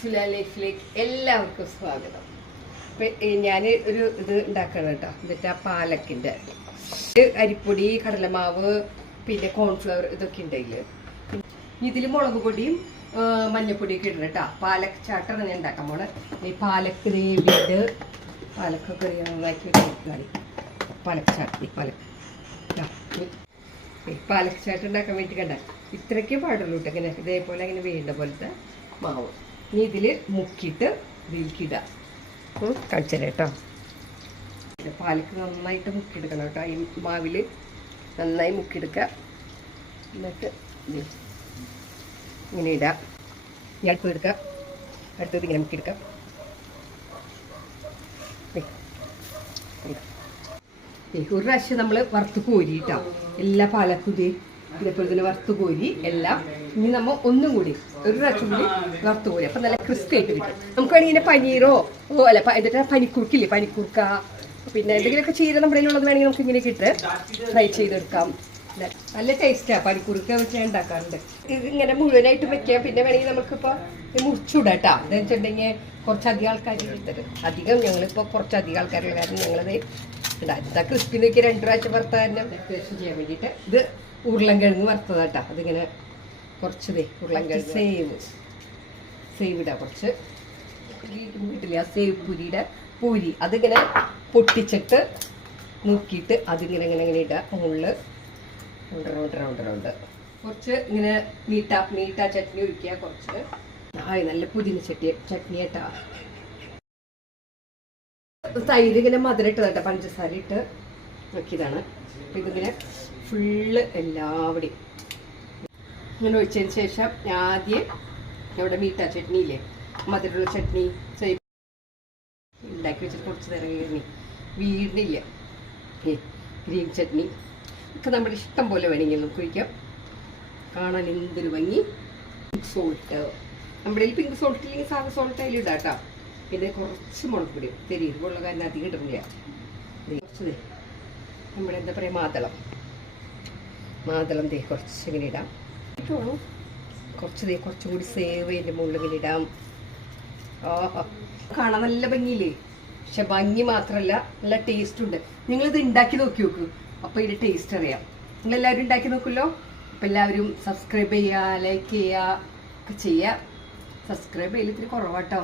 സുല ലൈഫിലേക്ക് എല്ലാവർക്കും സ്വാഗതം. ഞാൻ ഒരു ഇത് ഉണ്ടാക്കണം കേട്ടോ. എന്നിട്ട് പാലക്കിൻ്റെ അരിപ്പൊടി, കടലമാവ്, പിന്നെ കോൺഫ്ലവർ ഇതൊക്കെ ഉണ്ടെങ്കിൽ ഇതിൽ മുളക് പൊടിയും മഞ്ഞപ്പൊടിയൊക്കെ ഇടണം കേട്ടോ. പാലക്ക് ചാട്ടാണ് ഞാൻ ഉണ്ടാക്കാൻ പോണെ. ഈ പാലക്ക് ദേവിയുടെ പാലക്കൊക്കെ നന്നാക്കി വെക്കുകയാണ്. പാലക്ക് ചാട്ട് പാലക്ക് ചാട്ട് ഉണ്ടാക്കാൻ വേണ്ടി കണ്ട ഇത്രയ്ക്കേ പാടുള്ളൂ കേട്ടോ. ഇങ്ങനെ ഇതേപോലെ അങ്ങനെ വേണ്ട പോലത്തെ മാവ് ഇനി ഇതിൽ മുക്കിയിട്ട് ഇതിലേക്കിടാം. കാണിച്ചത് കേട്ടോ. പാലക്ക് നന്നായിട്ട് മുക്കിയെടുക്കണം കേട്ടോ. ഈ മാവിൽ നന്നായി മുക്കിയെടുക്കുക. എന്നിട്ട് ഇങ്ങനെ ഇടാം. അടുപ്പ് എടുക്കാം. അടുത്തത് ഇങ്ങനെ മുക്കിയെടുക്കാം. ഒരു പ്രാവശ്യം നമ്മൾ വറുത്ത് കോരിയിട്ടാണ് എല്ലാ പാലക്കും ഇതേപോലെ തന്നെ വറുത്ത് കോരി എല്ലാം. ഇനി നമ്മൾ ഒന്നും കൂടി ഒരു പ്രാവശ്യം കൂടി വറുത്ത് കോരി. അപ്പം നല്ല ക്രിസ്പി ആയിട്ട് കിട്ടും. നമുക്ക് വേണമെങ്കിൽ ഇങ്ങനെ പനീറോ അല്ല എന്നിട്ട് പനിക്കൂർക്കില്ലേ, പനിക്കൂർക്ക, പിന്നെ എന്തെങ്കിലുമൊക്കെ ചീര നമ്മുടെ ഉള്ളത് വേണമെങ്കിൽ നമുക്ക് ഇങ്ങനെ ഇട്ട് ഫ്രൈ ചെയ്തെടുക്കാം. നല്ല ടേസ്റ്റാണ്. പനിക്കൂർക്ക വെച്ച് ഞാൻ ഉണ്ടാക്കാറുണ്ട്. ഇത് ഇങ്ങനെ മുഴുവനായിട്ട് വെക്കാം. പിന്നെ വേണമെങ്കിൽ നമുക്കിപ്പോൾ മുറിച്ചുവിടാം കേട്ടോ. എന്താ വെച്ചിട്ടുണ്ടെങ്കിൽ കുറച്ചധികം ആൾക്കാർ എടുത്തത് അധികം ഞങ്ങളിപ്പോൾ കുറച്ചധികം ആൾക്കാരുള്ള കാരണം ഞങ്ങളത് ഇതാ ക്രിസ്പി നോക്കി 2 പ്രാവശ്യം വറുത്ത തന്നെ ഡെക്കറേഷൻ ചെയ്യാൻ വേണ്ടിയിട്ട്. ഇത് ഉരുളൻകിഴങ്ങ് വറുത്തതാ കേട്ടോ. അതിങ്ങനെ കുറച്ച് ഉരുളൻകിഴങ്ങ് സേവ് ഇടാം. കുറച്ച് വീട്ടിലെ ആ സേവ് പൂരി അതിങ്ങനെ പൊട്ടിച്ചിട്ട് നോക്കിയിട്ട് അതിങ്ങനെ ഇങ്ങനെ ഇങ്ങനെ ഇടുക. മുകളിൽ റൗണ്ട് കുറച്ച് ഇങ്ങനെ മീട്ട ചട്നി ഒഴിക്കുക. കുറച്ച് നല്ല പുതിന ചട്നി കേട്ടാ. തൈര് ഇങ്ങനെ മധുരട്ട് കേട്ടോ, പഞ്ചസാര ഇട്ട് നോക്കിയതാണ്. ഇതിങ്ങനെ ഫുള്ള് എല്ലാവിടെയും ഇങ്ങനെ ഒഴിച്ചതിന് ശേഷം ആദ്യം ഇവിടെ മീട്ട ചട്നി ഇല്ലേ, മധുരമുള്ള ചട്നി ഉണ്ടാക്കി വെച്ചിട്ട് കുറച്ച് നേരം കഴിഞ്ഞ് വീടിനില്ല ഗ്രീൻ ചട്നി ഒക്കെ നമ്മുടെ ഇഷ്ടം പോലെ വേണമെങ്കിൽ നമുക്ക് ഒഴിക്കാം. കാണാൻ എന്തൊരു ഭംഗി. പിങ്ക് സോൾട്ട് നമ്മുടെ കയ്യിൽ പിങ്ക് സോൾട്ട് ഇല്ലെങ്കിൽ സാധാ സോൾട്ട് അതിൽ ഇടാം കേട്ടോ. പിന്നെ കുറച്ച് മുളക് പൊടി തെരിയുമ്പോൾ കാരണം അധികം ഇടുന്നില്ല. കുറച്ച് നമ്മുടെ എന്താ പറയുക മാതളം കുറച്ച് ഇങ്ങനെ ഇടാം. കുറച്ചും കൂടി സേവ് അതിൻ്റെ മുകളിൽ ഇങ്ങനെ ഇടാം. കാണാൻ നല്ല ഭംഗിയില്ലേ. പക്ഷെ ഭംഗി മാത്രമല്ല നല്ല ടേസ്റ്റ് ഉണ്ട്. നിങ്ങളിത് ഉണ്ടാക്കി നോക്കി നോക്കൂ. അപ്പോൾ ഇതിൻ്റെ ടേസ്റ്റ് അറിയാം. നിങ്ങളെല്ലാവരും ഉണ്ടാക്കി നോക്കുമല്ലോ. അപ്പോൾ എല്ലാവരും സബ്സ്ക്രൈബ് ചെയ്യുക, ലൈക്ക് ചെയ്യുക ഒക്കെ ചെയ്യുക. സബ്സ്ക്രൈബ് ചെയ്യൽ ഇത്തിരി കുറവാട്ടോ.